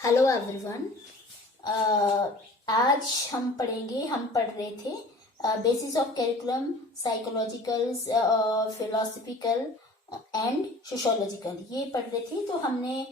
Hello everyone. आज हम पढ़ रहे थे basis of curriculum psychological, philosophical and sociological. ये पढ़ रहे थे, तो हमने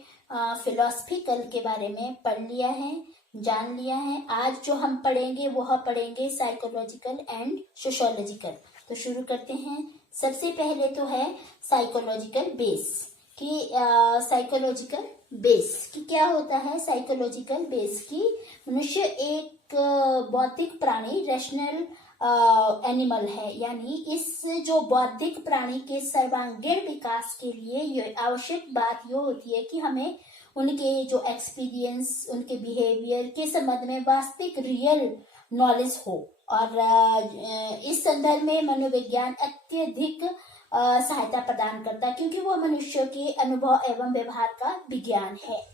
फिलोसफिकल के बारे में पढ़ लिया है, जान लिया है। आज जो हम पढ़ेंगे वह पढ़ेंगे साइकोलॉजिकल एंड सोशोलॉजिकल। तो शुरू करते हैं। सबसे पहले तो है साइकोलॉजिकल बेस कि साइकोलॉजिकल बेस की क्या होता है। साइकोलॉजिकल बेस की मनुष्य एक बौद्धिक प्राणी, रैशनल एनिमल है, यानी इस जो बौद्धिक प्राणी के सर्वांगीण विकास के लिए ये आवश्यक बात यह होती है कि हमें उनके जो एक्सपीरियंस, उनके बिहेवियर के संबंध में वास्तविक रियल नॉलेज हो। और इस संदर्भ में मनोविज्ञान अत्यधिक सहायता प्रदान करता है, क्योंकि वह मनुष्य के अनुभव एवं व्यवहार का विज्ञान है।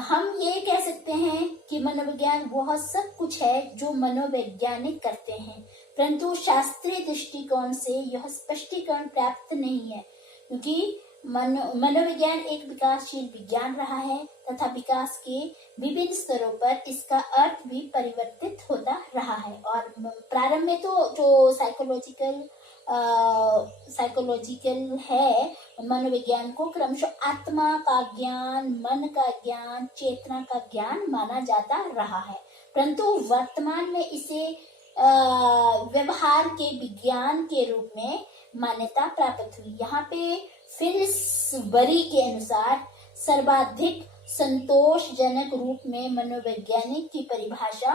हम ये कह सकते हैं कि मनोविज्ञान वह सब कुछ है जो मनोवैज्ञानिक करते हैं, परंतु शास्त्रीय दृष्टिकोण से यह स्पष्टीकरण प्राप्त नहीं है, क्योंकि मनोविज्ञान एक विकासशील विज्ञान रहा है तथा विकास के विभिन्न स्तरों पर इसका अर्थ भी परिवर्तित होता रहा है। और प्रारंभ में तो जो साइकोलॉजिकल है, मनोविज्ञान को क्रमशः आत्मा का ज्ञान, मन का ज्ञान, चेतना का ज्ञान माना जाता रहा है, परंतु वर्तमान में इसे व्यवहार के विज्ञान के रूप में मान्यता प्राप्त हुई। यहाँ पे फिलिसबरी के अनुसार सर्वाधिक संतोषजनक रूप में मनोवैज्ञानिक की परिभाषा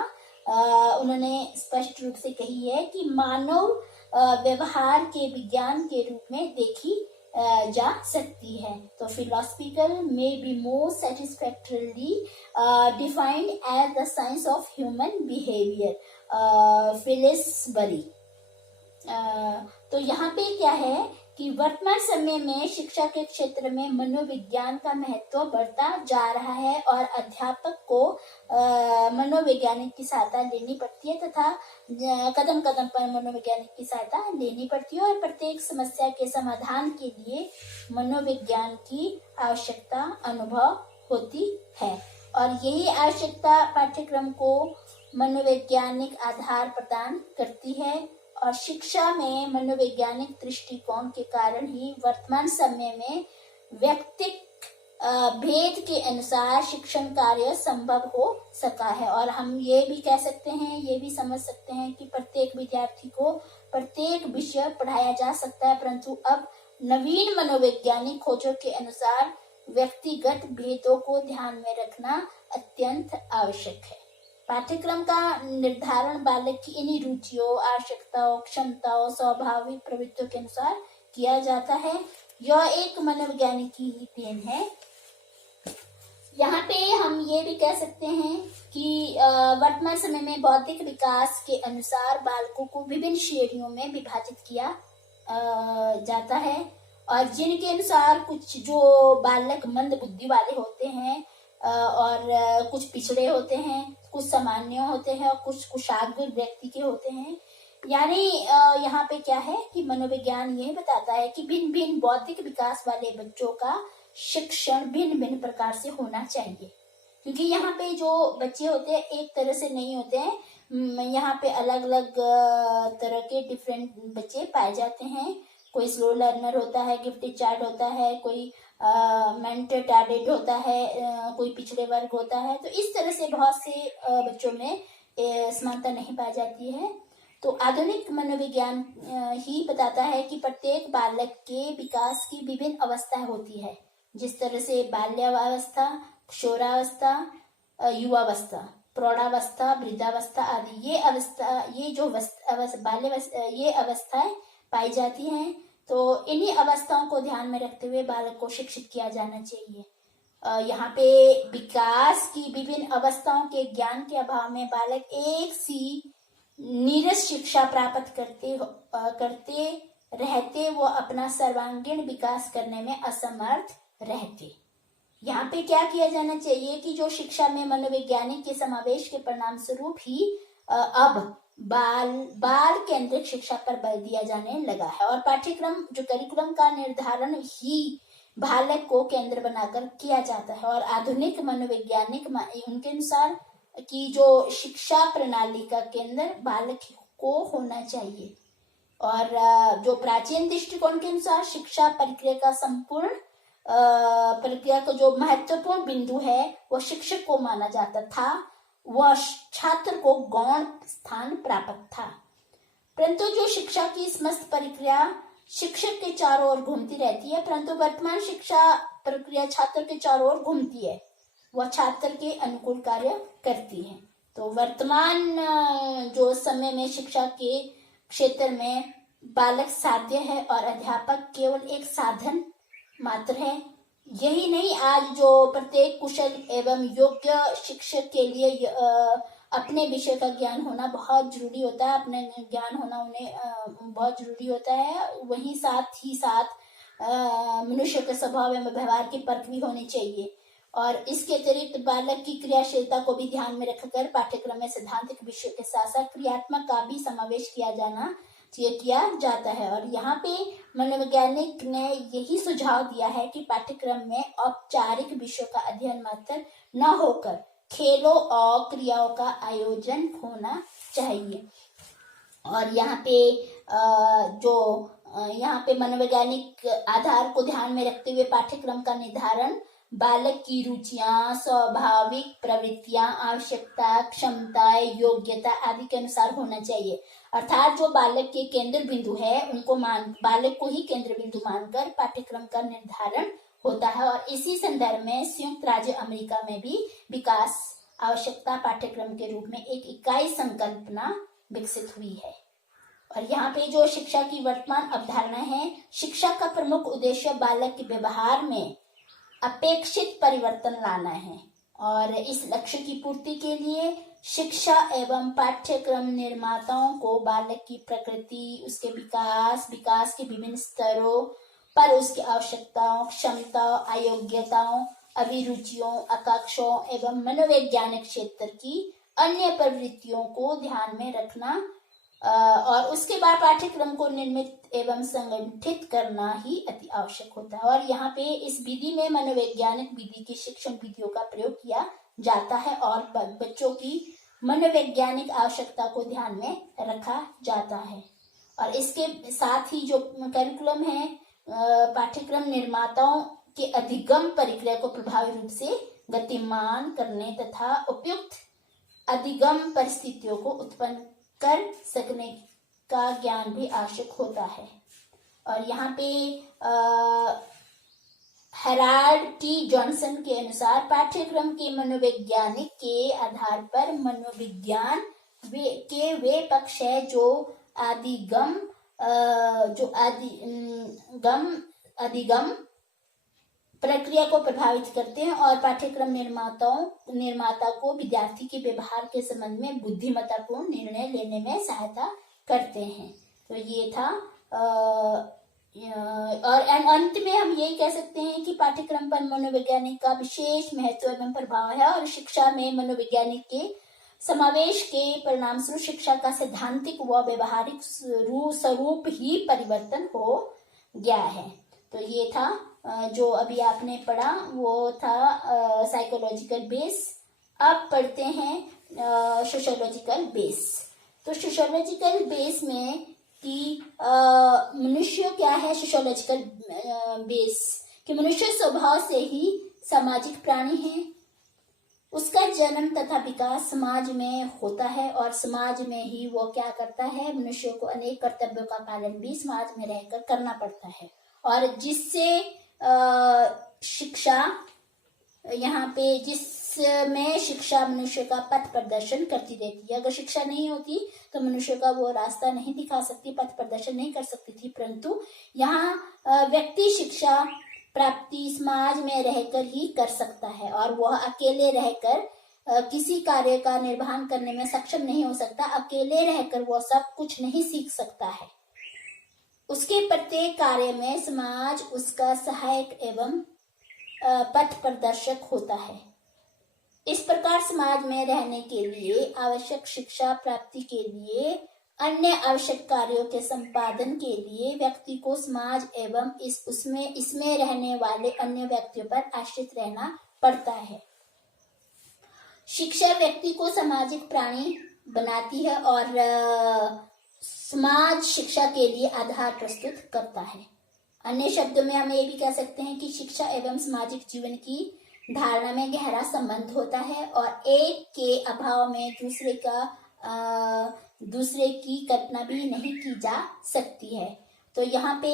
उन्होंने स्पष्ट रूप से कही है कि मानव व्यवहार के विज्ञान के रूप में देखी जा सकती है। तो फिलोसफिकल में be more satisfactorily defined as the science of human behaviour, Pillsbury. तो यहाँ पे क्या है कि वर्तमान समय में शिक्षा के क्षेत्र में मनोविज्ञान का महत्व बढ़ता जा रहा है और अध्यापक को मनोवैज्ञानिक की सहायता लेनी पड़ती है तथा कदम कदम पर मनोवैज्ञानिक की सहायता लेनी पड़ती है, और प्रत्येक समस्या के समाधान के लिए मनोविज्ञान की आवश्यकता अनुभव होती है। और यही आवश्यकता पाठ्यक्रम को मनोवैज्ञानिक आधार प्रदान करती है, और शिक्षा में मनोवैज्ञानिक दृष्टिकोण के कारण ही वर्तमान समय में व्यक्तिक भेद के अनुसार शिक्षण कार्य संभव हो सका है। और हम ये भी कह सकते हैं, ये भी समझ सकते हैं कि प्रत्येक विद्यार्थी को प्रत्येक विषय पढ़ाया जा सकता है, परंतु अब नवीन मनोवैज्ञानिक खोजों के अनुसार व्यक्तिगत भेदों को ध्यान में रखना अत्यंत आवश्यक है। पाठ्यक्रम का निर्धारण बालक की इन्हीं रुचियों, आवश्यकताओं, क्षमताओं, स्वाभाविक प्रवृत्तियों के अनुसार किया जाता है। यह एक मनोवैज्ञानिक की ही देन है। यहाँ पे हम ये भी कह सकते हैं कि वर्तमान समय में बौद्धिक विकास के अनुसार बालकों को विभिन्न श्रेणियों में विभाजित किया जाता है, और जिनके अनुसार कुछ जो बालक मंद बुद्धि वाले होते हैं और कुछ पिछड़े होते हैं, कुछ सामान्य होते हैं और कुछ कुशाग्र व्यक्ति के होते हैं। यानी यहाँ पे क्या है कि मनोविज्ञान यह बताता है कि भिन्न भिन्न बौद्धिक विकास वाले बच्चों का शिक्षण भिन्न भिन्न प्रकार से होना चाहिए, क्योंकि यहाँ पे जो बच्चे होते हैं एक तरह से नहीं होते हैं। यहाँ पे अलग अलग तरह के डिफरेंट बच्चे पाए जाते हैं। कोई स्लो लर्नर होता है, गिफ्टेड चाइल्ड होता है, कोई मेंटल रिटार्डेड होता है, कोई पिछड़े वर्ग होता है। तो इस तरह से बहुत से बच्चों में समानता नहीं पाई जाती है। तो आधुनिक मनोविज्ञान ही बताता है कि प्रत्येक बालक के विकास की विभिन्न अवस्थाएं होती है, जिस तरह से बाल्यावस्था, किशोरावस्था, युवावस्था, प्रौढ़ावस्था, वृद्धावस्था आदि ये अवस्थाएं पाई जाती हैं। तो इन्हीं अवस्थाओं को ध्यान में रखते हुए बालक को शिक्षित किया जाना चाहिए। यहाँ पे विकास की विभिन्न अवस्थाओं के ज्ञान के अभाव में बालक एक सी नीरस शिक्षा प्राप्त करते रहते वो अपना सर्वांगीण विकास करने में असमर्थ रहते। यहाँ पे क्या किया जाना चाहिए कि जो शिक्षा में मनोवैज्ञानिक के समावेश के परिणाम स्वरूप ही अब बाल केंद्रित शिक्षा पर बल दिया जाने लगा है, और पाठ्यक्रम जो करिकुलम का निर्धारण ही बालक को केंद्र बनाकर किया जाता है। और आधुनिक मनोवैज्ञानिक उनके अनुसार कि जो शिक्षा प्रणाली का केंद्र बालक को होना चाहिए। और जो प्राचीन दृष्टिकोण के अनुसार शिक्षा प्रक्रिया का संपूर्ण प्रक्रिया का जो महत्वपूर्ण बिंदु है वो शिक्षक को माना जाता था, वह छात्र को गौण स्थान प्राप्त था। परंतु जो शिक्षा की समस्त प्रक्रिया शिक्षक के चारों ओर घूमती रहती है, परंतु वर्तमान शिक्षा प्रक्रिया छात्र के चारों ओर घूमती है, वह छात्र के अनुकूल कार्य करती है। तो वर्तमान जो समय में शिक्षा के क्षेत्र में बालक साध्य है और अध्यापक केवल एक साधन मात्र है। यही नहीं, आज जो प्रत्येक कुशल एवं योग्य शिक्षक के लिए अपने विषय का ज्ञान होना बहुत जरूरी होता है, अपने ज्ञान होना उन्हें बहुत जरूरी होता है। वहीं साथ ही साथ मनुष्य के स्वभाव एवं व्यवहार की परख भी होनी चाहिए। और इसके अतिरिक्त बालक की क्रियाशीलता को भी ध्यान में रखकर पाठ्यक्रम में सिद्धांतिक विषय के साथ साथ क्रियात्मक का भी समावेश किया जाता है। और यहाँ पे मनोवैज्ञानिक ने यही सुझाव दिया है कि पाठ्यक्रम में औपचारिक विषयों का अध्ययन मात्र न होकर खेलों और क्रियाओं का आयोजन होना चाहिए। और यहाँ पे मनोवैज्ञानिक आधार को ध्यान में रखते हुए पाठ्यक्रम का निर्धारण बालक की रुचियां, स्वाभाविक प्रवृत्तियां, आवश्यकता, क्षमताएं, योग्यता आदि के अनुसार होना चाहिए। अर्थात जो बालक के केंद्र बिंदु है बालक को ही केंद्र बिंदु मानकर पाठ्यक्रम का निर्धारण होता है। और इसी संदर्भ में संयुक्त राज्य अमेरिका में भी विकास आवश्यकता पाठ्यक्रम के रूप में एक इकाई संकल्पना विकसित हुई है। और यहाँ पे जो शिक्षा की वर्तमान अवधारणा है, शिक्षा का प्रमुख उद्देश्य बालक के व्यवहार में अपेक्षित परिवर्तन लाना है। और इस लक्ष्य की पूर्ति के लिए शिक्षा एवं पाठ्यक्रम निर्माताओं को बालक की प्रकृति, उसके विकास के विभिन्न स्तरों पर उसकी आवश्यकताओं, क्षमताओं, अयोग्यताओं, अभिरुचियों, आकांक्षाओं एवं मनोवैज्ञानिक क्षेत्र की अन्य प्रवृत्तियों को ध्यान में रखना और उसके बाद पाठ्यक्रम को निर्मित एवं संगठित करना ही अति आवश्यक होता है। और यहाँ पे इस विधि में मनोवैज्ञानिक विधि की शिक्षण विधियों का प्रयोग किया जाता है और बच्चों की मनोवैज्ञानिक आवश्यकता को ध्यान में रखा जाता है। और इसके साथ ही जो करिकुलम है, पाठ्यक्रम निर्माताओं के अधिगम प्रक्रिया को प्रभावी रूप से गतिमान करने तथा उपयुक्त अधिगम परिस्थितियों को उत्पन्न कर सकने का ज्ञान भी आवश्यक होता है। और यहाँ पे हेराल्ड टी जॉनसन के अनुसार पाठ्यक्रम के मनोवैज्ञानिक के आधार पर मनोविज्ञान के वे पक्ष है जो अधिगम प्रक्रिया को प्रभावित करते हैं और पाठ्यक्रम निर्माता को विद्यार्थी के व्यवहार के संबंध में बुद्धिमत्तापूर्ण निर्णय लेने में सहायता करते हैं। तो ये था और अंत में हम यही कह सकते हैं कि पाठ्यक्रम पर मनोवैज्ञानिक का विशेष महत्व एवं प्रभाव है और शिक्षा में मनोवैज्ञानिक के समावेश के परिणाम स्वरूप शिक्षा का सैद्धांतिक व व्यवहारिक स्वरूप ही परिवर्तन हो गया है। तो ये था जो अभी आपने पढ़ा, वो था साइकोलॉजिकल बेस। अब पढ़ते हैं सोशियोलॉजिकल बेस। तो सोशियोलॉजिकल बेस में कि मनुष्य क्या है, सोशियोलॉजिकल बेस कि मनुष्य स्वभाव से ही सामाजिक प्राणी है। उसका जन्म तथा विकास समाज में होता है और समाज में ही वो क्या करता है, मनुष्य को अनेक कर्तव्यों का पालन भी समाज में रहकर करना पड़ता है। और जिससे शिक्षा, यहाँ पे जिसमें शिक्षा मनुष्य का पथ प्रदर्शन करती रहती है। अगर शिक्षा नहीं होती तो मनुष्य का वो रास्ता नहीं दिखा सकती, पथ प्रदर्शन नहीं कर सकती थी। परंतु यहाँ व्यक्ति शिक्षा प्राप्ति समाज में रहकर ही कर सकता है और वह अकेले रहकर किसी कार्य का निर्वहन करने में सक्षम नहीं हो सकता। अकेले रहकर वह सब कुछ नहीं सीख सकता है। उसके प्रत्येक कार्य में समाज उसका सहायक एवं पथ प्रदर्शक होता है। इस प्रकार समाज में रहने के लिए आवश्यक शिक्षा प्राप्ति के लिए अन्य आवश्यक कार्यों के संपादन के लिए व्यक्ति को समाज एवं इसमें रहने वाले अन्य व्यक्तियों पर आश्रित रहना पड़ता है। शिक्षा व्यक्ति को सामाजिक प्राणी बनाती है और समाज शिक्षा के लिए आधार प्रस्तुत करता है। अन्य शब्दों में हम ये भी कह सकते हैं कि शिक्षा एवं सामाजिक जीवन की धारणा में गहरा संबंध होता है और एक के अभाव में दूसरे की कल्पना भी नहीं की जा सकती है। तो यहाँ पे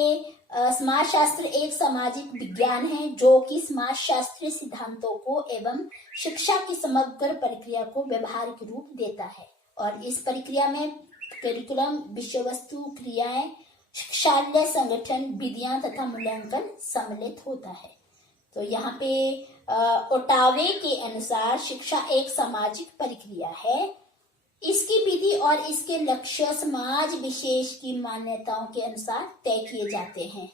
समाजशास्त्र एक सामाजिक विज्ञान है जो कि समाजशास्त्रीय सिद्धांतों को एवं शिक्षा की समग्र प्रक्रिया को व्यवहारिक रूप देता है और इस प्रक्रिया में करिकुलम, विषय वस्तु, क्रियाएं, शिक्षालय संगठन, विधियां तथा मूल्यांकन सम्मिलित होता है। तो यहाँ पे ओटावे के अनुसार शिक्षा एक सामाजिक प्रक्रिया है। इसकी विधि और इसके लक्ष्य समाज विशेष की मान्यताओं के अनुसार तय किए जाते हैं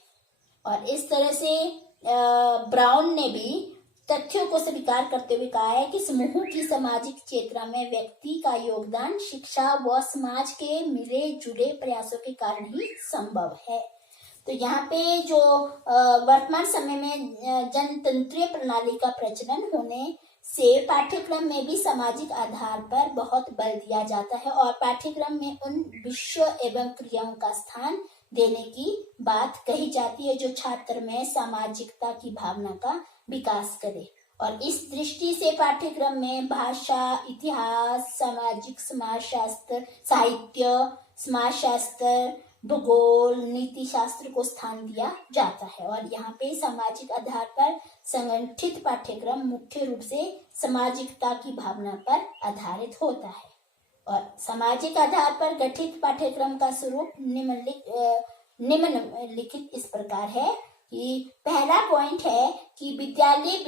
और इस तरह से ब्राउन ने भी तथ्यों को स्वीकार करते हुए कहा है कि समूह की सामाजिक चेतना में व्यक्ति का योगदान शिक्षा व समाज के मिले जुले प्रयासों के कारण ही संभव है। तो यहाँ पे जो वर्तमान समय में जनतंत्रीय प्रणाली का प्रचलन होने से पाठ्यक्रम में भी सामाजिक आधार पर बहुत बल दिया जाता है और पाठ्यक्रम में उन विषय एवं क्रियाओं का स्थान देने की बात कही जाती है जो छात्र में सामाजिकता की भावना का विकास करे और इस दृष्टि से पाठ्यक्रम में भाषा, इतिहास, सामाजिक समाजशास्त्र, साहित्य, समाजशास्त्र, भूगोल, नीति शास्त्र को स्थान दिया जाता है और यहाँ पे सामाजिक आधार पर संगठित पाठ्यक्रम मुख्य रूप से सामाजिकता की भावना पर आधारित होता है और सामाजिक आधार पर गठित पाठ्यक्रम का स्वरूप निम्नलिखित इस प्रकार है कि पहला पॉइंट है कि विद्यालय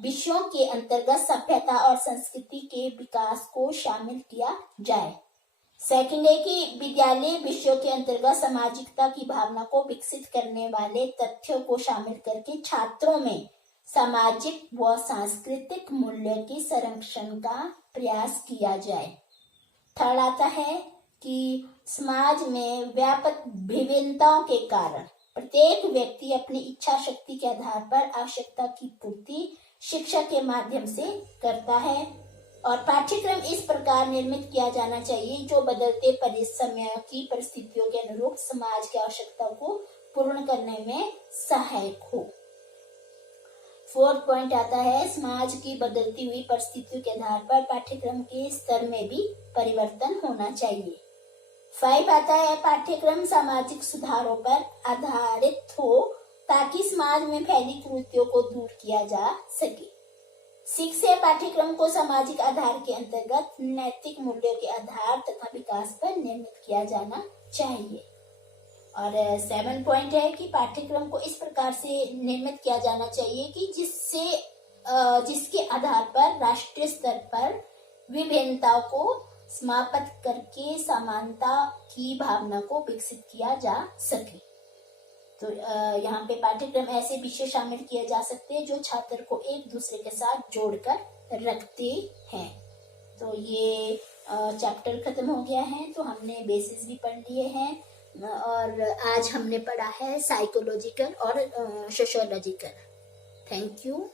विषयों के अंतर्गत सभ्यता और संस्कृति के विकास को शामिल किया जाए। सेकंड है कि विद्यालय विषयों के अंतर्गत सामाजिकता की भावना को विकसित करने वाले तथ्यों को शामिल करके छात्रों में सामाजिक व सांस्कृतिक मूल्य के संरक्षण का प्रयास किया जाए। थर्ड आता है कि समाज में व्यापक विभिन्नताओं के कारण प्रत्येक व्यक्ति अपनी इच्छा शक्ति के आधार पर आवश्यकता की पूर्ति शिक्षा के माध्यम से करता है और पाठ्यक्रम इस प्रकार निर्मित किया जाना चाहिए जो बदलते समय की परिस्थितियों के अनुरूप समाज की आवश्यकता को पूर्ण करने में सहायक हो। फोर्थ पॉइंट आता है समाज की बदलती हुई परिस्थितियों के आधार पर पाठ्यक्रम के स्तर में भी परिवर्तन होना चाहिए। 5 आता है पाठ्यक्रम सामाजिक सुधारों पर आधारित हो ताकि समाज में फैली कुरीतियों को दूर किया जा सके। 6 है पाठ्यक्रम को सामाजिक आधार के अंतर्गत नैतिक मूल्यों के आधार तथा विकास पर निर्मित किया जाना चाहिए और 7 पॉइंट है कि पाठ्यक्रम को इस प्रकार से निर्मित किया जाना चाहिए कि जिसके आधार पर राष्ट्रीय स्तर पर विभिन्नताओं को समाप्त करके समानता की भावना को विकसित किया जा सके। तो यहाँ पे पाठ्यक्रम ऐसे विषय शामिल किए जा सकते हैं जो छात्र को एक दूसरे के साथ जोड़कर रखते हैं। तो ये चैप्टर खत्म हो गया है। तो हमने बेसिस भी पढ़ लिए हैं और आज हमने पढ़ा है साइकोलॉजिकल और सोशियोलॉजिकल। Thank you.